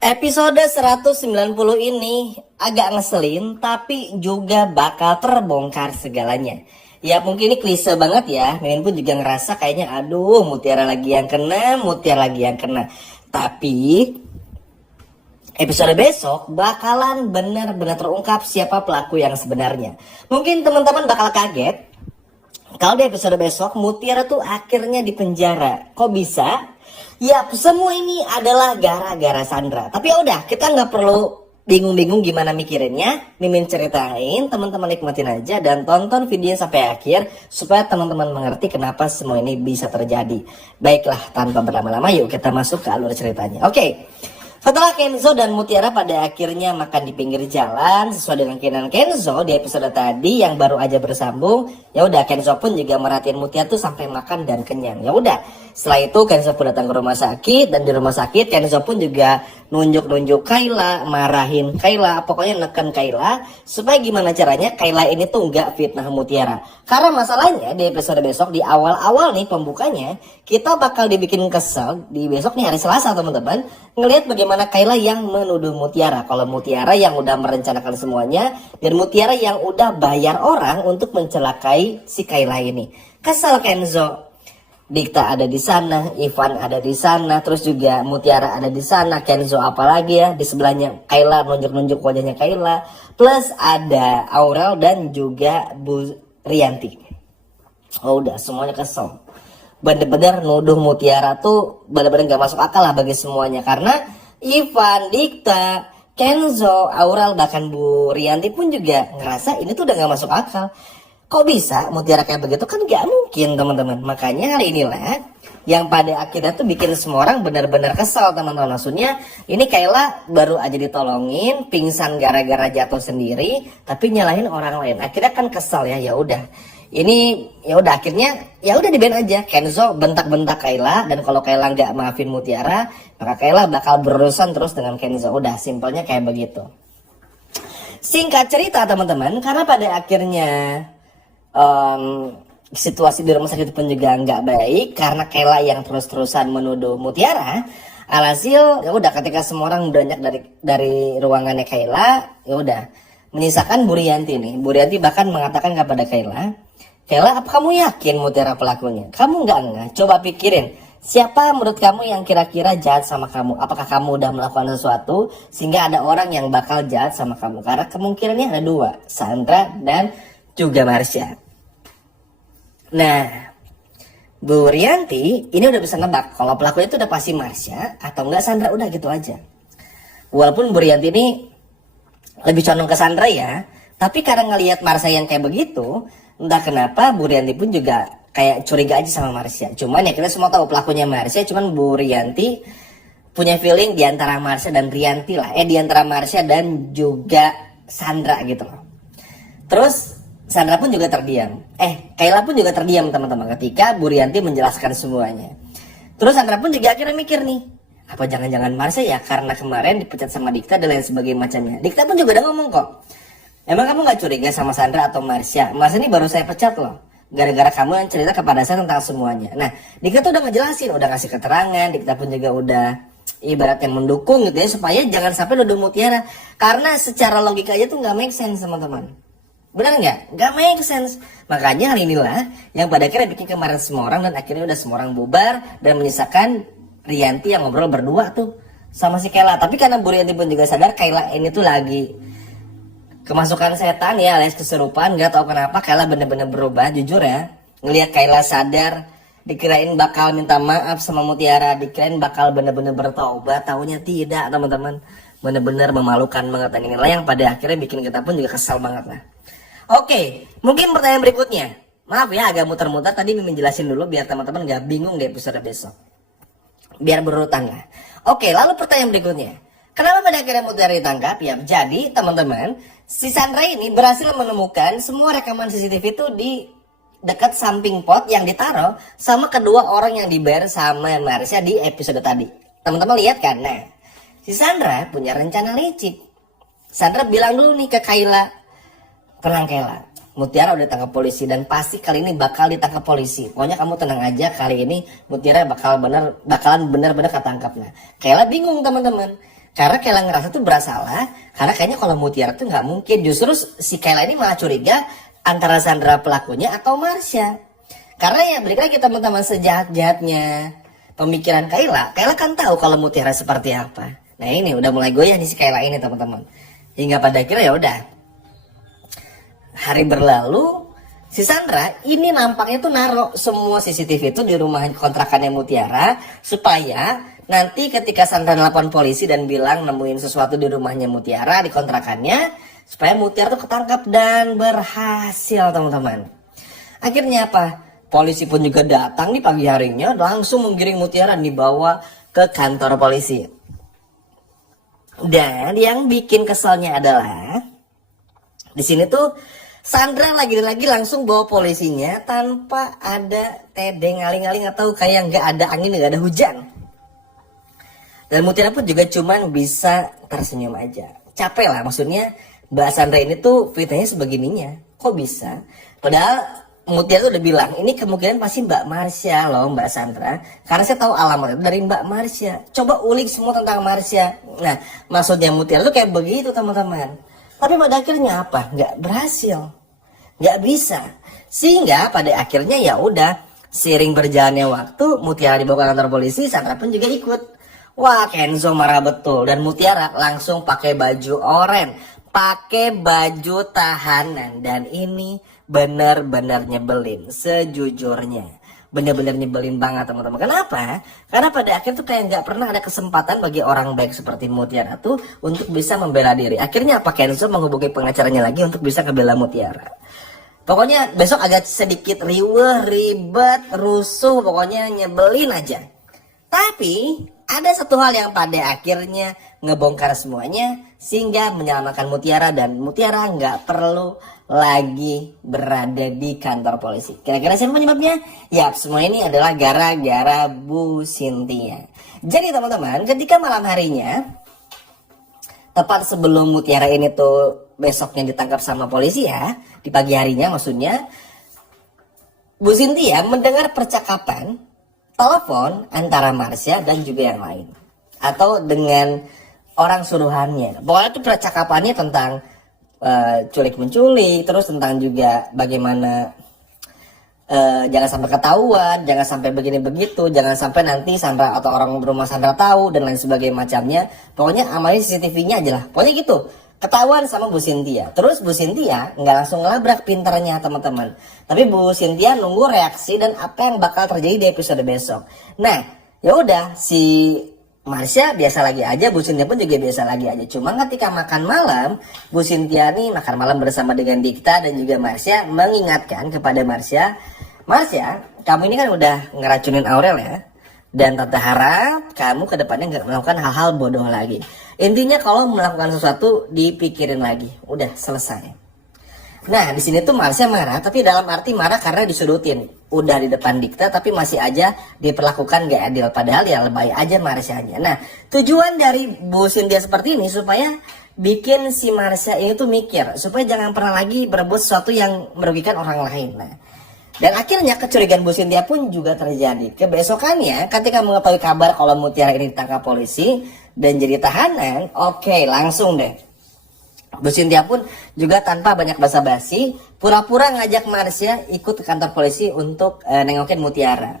Episode 190 ini agak ngeselin tapi juga bakal terbongkar segalanya. Ya mungkin ini klise banget ya, Mimin pun juga ngerasa kayaknya aduh Mutiara lagi yang kena, Mutiara lagi yang kena. Tapi episode besok bakalan benar-benar terungkap siapa pelaku yang sebenarnya. Mungkin teman-teman bakal kaget kalau di episode besok Mutiara tuh akhirnya di penjara. Kok bisa? Ya semua ini adalah gara-gara Sandra. Tapi ya udah, kita nggak perlu bingung-bingung gimana mikirinnya. Mimin ceritain, teman-teman nikmatin aja dan tonton videonya sampai akhir supaya teman-teman mengerti kenapa semua ini bisa terjadi. Baiklah, tanpa berlama-lama yuk kita masuk ke alur ceritanya. Oke. Setelah Kenzo dan Mutiara pada akhirnya makan di pinggir jalan sesuai dengan keinginan Kenzo di episode tadi yang baru aja bersambung, ya udah Kenzo pun juga merhatiin Mutiara tuh sampai makan dan kenyang. Ya udah, setelah itu Kenzo pun datang ke rumah sakit dan di rumah sakit Kenzo pun juga nunjuk-nunjuk Kayla, marahin Kayla, pokoknya neken Kayla supaya gimana caranya Kayla ini tuh nggak fitnah Mutiara. Karena masalahnya di episode besok di awal-awal nih pembukanya kita bakal dibikin kesel di besok nih hari Selasa teman-teman ngelihat bagaimana Kayla yang menuduh Mutiara kalau Mutiara yang udah merencanakan semuanya dan Mutiara yang udah bayar orang untuk mencelakai si Kayla ini. Kesel Kenzo. Dikta ada di sana, Ivan ada di sana, terus juga Mutiara ada di sana, Kenzo apalagi ya di sebelahnya Kayla nunjuk-nunjuk wajahnya Kayla, plus ada Aurel dan juga Bu Rianti. Oh udah semuanya kesel. Bener-bener nuduh Mutiara tuh bener-bener gak masuk akal lah bagi semuanya karena Ivan, Dikta, Kenzo, Aurel bahkan Bu Rianti pun juga ngerasa ini tuh udah gak masuk akal. Kok bisa Mutiara kayak begitu? Kan gak mungkin teman-teman. Makanya hari inilah yang pada akhirnya tuh bikin semua orang benar-benar kesal teman-teman. Maksudnya ini Kayla baru aja ditolongin, pingsan gara-gara jatuh sendiri, tapi nyalahin orang lain. Akhirnya kan kesal ya. Ya udah. Ini ya udah akhirnya ya udah di-ban aja. Kenzo bentak-bentak Kayla dan kalau Kayla nggak maafin Mutiara, maka Kayla bakal berurusan terus dengan Kenzo. Udah simpelnya kayak begitu. Singkat cerita teman-teman, karena pada akhirnya situasi di rumah sakit pun juga nggak baik karena Kayla yang terus-terusan menuduh Mutiara. Alhasil ya udah ketika semua orang beranjak dari ruangannya Kayla, ya udah menyisakan Bu Rianti nih. Bu Rianti bahkan mengatakan kepada Kayla, Kayla, apa kamu yakin Mutiara pelakunya? Kamu nggak? Coba pikirin, siapa menurut kamu yang kira-kira jahat sama kamu? Apakah kamu udah melakukan sesuatu sehingga ada orang yang bakal jahat sama kamu? Karena kemungkinannya ada dua, Sandra dan juga Marsha. Nah, Bu Rianti ini udah bisa nebak kalau pelakunya itu udah pasti Marsha atau enggak Sandra, udah gitu aja. Walaupun Bu Rianti ini lebih condong ke Sandra ya, tapi karena ngelihat Marsha yang kayak begitu, entah kenapa Bu Rianti pun juga kayak curiga aja sama Marsha. Cuman ya kita semua tahu pelakunya Marsha, cuman Bu Rianti punya feeling di antara Marsha dan Rianti lah, di antara Marsha dan juga Sandra gitu loh. Terus Sandra pun juga terdiam. Kayla pun juga terdiam teman-teman ketika Bu Rianti menjelaskan semuanya. Terus Sandra pun juga akhirnya mikir nih, apa jangan-jangan Marsha ya karena kemarin dipecat sama Dikta dan lain sebagainya macamnya. Dikta pun juga udah ngomong kok, emang kamu gak curiga sama Sandra atau Marsha? Marsha ini baru saya pecat loh, gara-gara kamu yang cerita kepada saya tentang semuanya. Nah, Dikta tuh udah ngejelasin, udah ngasih keterangan, Dikta pun juga udah ibaratnya mendukung gitu ya supaya jangan sampai nuduh Mutiara. Karena secara logika aja tuh gak make sense teman-teman. Benar nggak? Nggak make sense. Makanya hal inilah yang pada akhirnya bikin kemarin semua orang dan akhirnya udah semua orang bubar dan menyisakan Rianti yang ngobrol berdua tuh sama si Kayla. Tapi karena Bu Rianti pun juga sadar Kayla ini tuh lagi kemasukan setan ya alias kesurupan, nggak tahu kenapa Kayla bener-bener berubah. Jujur ya, ngelihat Kayla sadar, dikirain bakal minta maaf sama Mutiara, dikirain bakal bener-bener bertobat, taunya tidak teman-teman. Bener-bener memalukan banget dan inilah yang pada akhirnya bikin kita pun juga kesal banget lah. Oke, mungkin pertanyaan berikutnya. Maaf ya agak muter-muter, tadi Mimin jelasin dulu biar teman-teman gak bingung di episode besok. Biar berurutan lah. Oke, lalu pertanyaan berikutnya. Kenapa pada akhirnya Mutiara ditangkap? Ya, jadi teman-teman, si Sandra ini berhasil menemukan semua rekaman CCTV itu di dekat samping pot yang ditaruh sama kedua orang yang dibayar sama Marsha di episode tadi. Teman-teman lihat kan? Nah, si Sandra punya rencana licik. Sandra bilang dulu nih ke Kayla, tenang Kayla, Mutiara udah ditangkap polisi dan pasti kali ini bakal ditangkap polisi. Pokoknya kamu tenang aja, kali ini Mutiara bakalan bener-bener ketangkap. Nah, Kayla bingung teman-teman. Karena Kayla ngerasa tuh bersalah, karena kayaknya kalau Mutiara tuh nggak mungkin. Justru si Kayla ini malah curiga antara Sandra pelakunya atau Marsha. Karena ya balik lagi teman-teman, sejahat-jahatnya pemikiran Kayla kan tahu kalau Mutiara seperti apa. Nah ini udah mulai goyah nih si Kayla ini teman-teman. Hingga pada akhirnya ya udah. Hari berlalu, si Sandra ini nampaknya tuh naruh semua CCTV itu di rumah kontrakannya Mutiara supaya nanti ketika Sandra nelpon polisi dan bilang nemuin sesuatu di rumahnya Mutiara di kontrakannya, supaya Mutiara tuh ketangkap dan berhasil teman-teman. Akhirnya apa? Polisi pun juga datang di pagi harinya, langsung menggiring Mutiara dibawa ke kantor polisi. Dan yang bikin keselnya adalah di sini tuh Sandra lagi-lagi langsung bawa polisinya tanpa ada tedeng ngaling-ngaling atau kayak nggak ada angin, nggak ada hujan. Dan Mutiara pun juga cuman bisa tersenyum aja. Capek lah, maksudnya Mbak Sandra ini tuh fitnya sebegininya. Kok bisa? Padahal Mutiara tuh udah bilang, ini kemungkinan pasti Mbak Marsha loh, Mbak Sandra. Karena saya tahu alamatnya dari Mbak Marsha. Coba ulik semua tentang Marsha. Nah, maksudnya Mutiara tuh kayak begitu teman-teman. Tapi pada akhirnya apa? Nggak berhasil, nggak bisa. Sehingga pada akhirnya ya udah, seiring berjalannya waktu, Mutiara dibawa ke kantor polisi, Sandra pun juga ikut. Wah, Kenzo marah betul dan Mutiara langsung pakai baju oranye, pakai baju tahanan, dan ini benar-benar nyebelin sejujurnya. Bener-bener nyebelin banget teman-teman. Kenapa? Karena pada akhirnya tuh kayak nggak pernah ada kesempatan bagi orang baik seperti Mutiara tuh untuk bisa membela diri. Akhirnya apa? Kenzo menghubungi pengacaranya lagi untuk bisa ngebela Mutiara. Pokoknya besok agak sedikit riweh, ribet, rusuh, pokoknya nyebelin aja. Tapi ada satu hal yang pada akhirnya ngebongkar semuanya sehingga menyelamatkan Mutiara dan Mutiara nggak perlu lagi berada di kantor polisi. Kira-kira siapa penyebabnya? Yap, semua ini adalah gara-gara Bu Cynthia. Jadi teman-teman, ketika malam harinya, tepat sebelum Mutiara ini tuh besoknya ditangkap sama polisi ya, di pagi harinya maksudnya, Bu Cynthia mendengar percakapan telepon antara Marsha dan juga yang lain. Atau dengan orang suruhannya. Pokoknya itu percakapannya tentang culik-menculik, terus tentang juga bagaimana jangan sampai ketahuan, jangan sampai begini begitu, jangan sampai nanti Sandra atau orang rumah Sandra tahu dan lain sebagainya macamnya. Pokoknya amalin CCTV-nya aja lah. Pokoknya gitu. Ketahuan sama Bu Cynthia. Terus Bu Cynthia nggak langsung ngelabrak pinternya teman-teman. Tapi Bu Cynthia nunggu reaksi dan apa yang bakal terjadi di episode besok. Nah, ya udah si Marsha biasa lagi aja, Bu Cynthia pun juga biasa lagi aja. Cuma ketika makan malam, Bu Cynthia nih makan malam bersama dengan Dikta dan juga Marsha mengingatkan kepada Marsha, Marsha, kamu ini kan udah ngeracunin Aurel ya. Dan Tante harap kamu ke depannya nggak melakukan hal-hal bodoh lagi. Intinya kalau melakukan sesuatu dipikirin lagi, udah selesai. Nah di sini tuh Marsha marah, tapi dalam arti marah karena disudutin. Udah di depan Dikta tapi masih aja diperlakukan gak adil. Padahal ya lebay aja Marshanya. Nah tujuan dari Bu Cynthia seperti ini supaya bikin si Marsha ini tuh mikir, supaya jangan pernah lagi berbuat sesuatu yang merugikan orang lain. Nah, dan akhirnya kecurigaan Bu Cynthia pun juga terjadi. Kebesokannya ketika mengetahui kabar kalau Mutiara ini ditangkap polisi dan jadi tahanan, oke, langsung deh Bu Cynthia pun juga tanpa banyak basa-basi pura-pura ngajak Marsha ikut ke kantor polisi untuk nengokin Mutiara.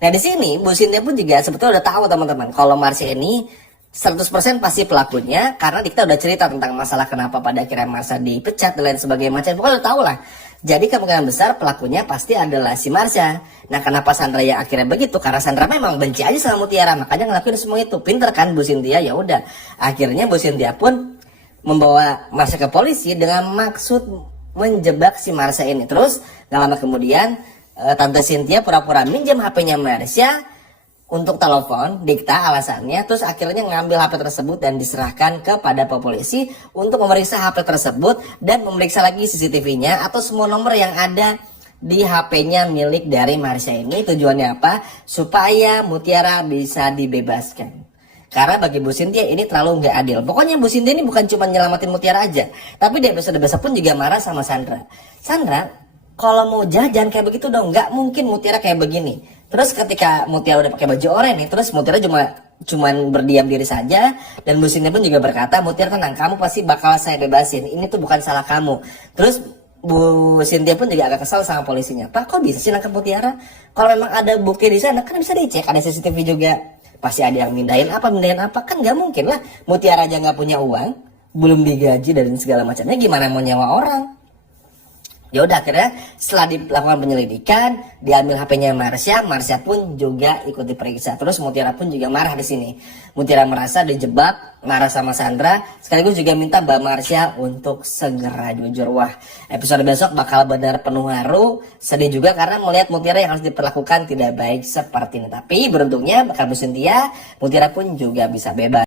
Nah di sini Bu Cynthia pun juga sebetulnya udah tahu teman-teman kalau Marsha ini 100% pasti pelakunya, karena Dikta udah cerita tentang masalah kenapa pada akhirnya Marsha dipecat dan lain sebagainya macam. Pokoknya udah tahu lah. Jadi kemungkinan besar pelakunya pasti adalah si Marsha. Nah kenapa Sandra yang akhirnya begitu? Karena Sandra memang benci aja sama Mutiara, makanya ngelakuin semua itu. Pinter kan Bu Cynthia? Ya udah. Akhirnya Bu Cynthia pun membawa Marsha ke polisi dengan maksud menjebak si Marsha ini. Terus gak lama kemudian Tante Cynthia pura-pura minjem HP-nya Marsha untuk telepon Dikta alasannya. Terus akhirnya ngambil HP tersebut dan diserahkan kepada polisi untuk memeriksa HP tersebut dan memeriksa lagi CCTV-nya atau semua nomor yang ada di HP-nya milik dari Marsha ini. Tujuannya apa? Supaya Mutiara bisa dibebaskan. Karena bagi Bu Cynthia ini terlalu nggak adil. Pokoknya Bu Cynthia ini bukan cuma nyelamatin Mutiara aja, tapi di episode besok pun juga marah sama Sandra. Sandra, kalau mau jajan kayak begitu dong, nggak mungkin Mutiara kayak begini. Terus ketika Mutiara udah pakai baju oranye nih, terus Mutiara cuma cuman berdiam diri saja, dan Bu Cynthia pun juga berkata, Mutiara tenang, kamu pasti bakal saya bebasin, ini tuh bukan salah kamu. Terus Bu Cynthia pun juga agak kesal sama polisinya, Pak kok bisa sih nangkep Mutiara? Kalau memang ada bukti di sana kan bisa dicek, ada CCTV juga. Pasti ada yang mindahin apa, kan nggak mungkin lah. Mutiara aja nggak punya uang, belum digaji dan segala macamnya, gimana mau nyewa orang? Ya udah, akhirnya setelah dilakukan penyelidikan, diambil HP-nya Marsha, Marsha pun juga ikut diperiksa. Terus Mutiara pun juga marah di sini. Mutiara merasa dijebak, marah sama Sandra, sekaligus juga minta Mbak Marsha untuk segera jujur. Wah, episode besok bakal benar penuh haru, sedih juga karena melihat Mutiara yang harus diperlakukan tidak baik seperti ini. Tapi beruntungnya bakal Bu Cynthia, Mutiara pun juga bisa bebas.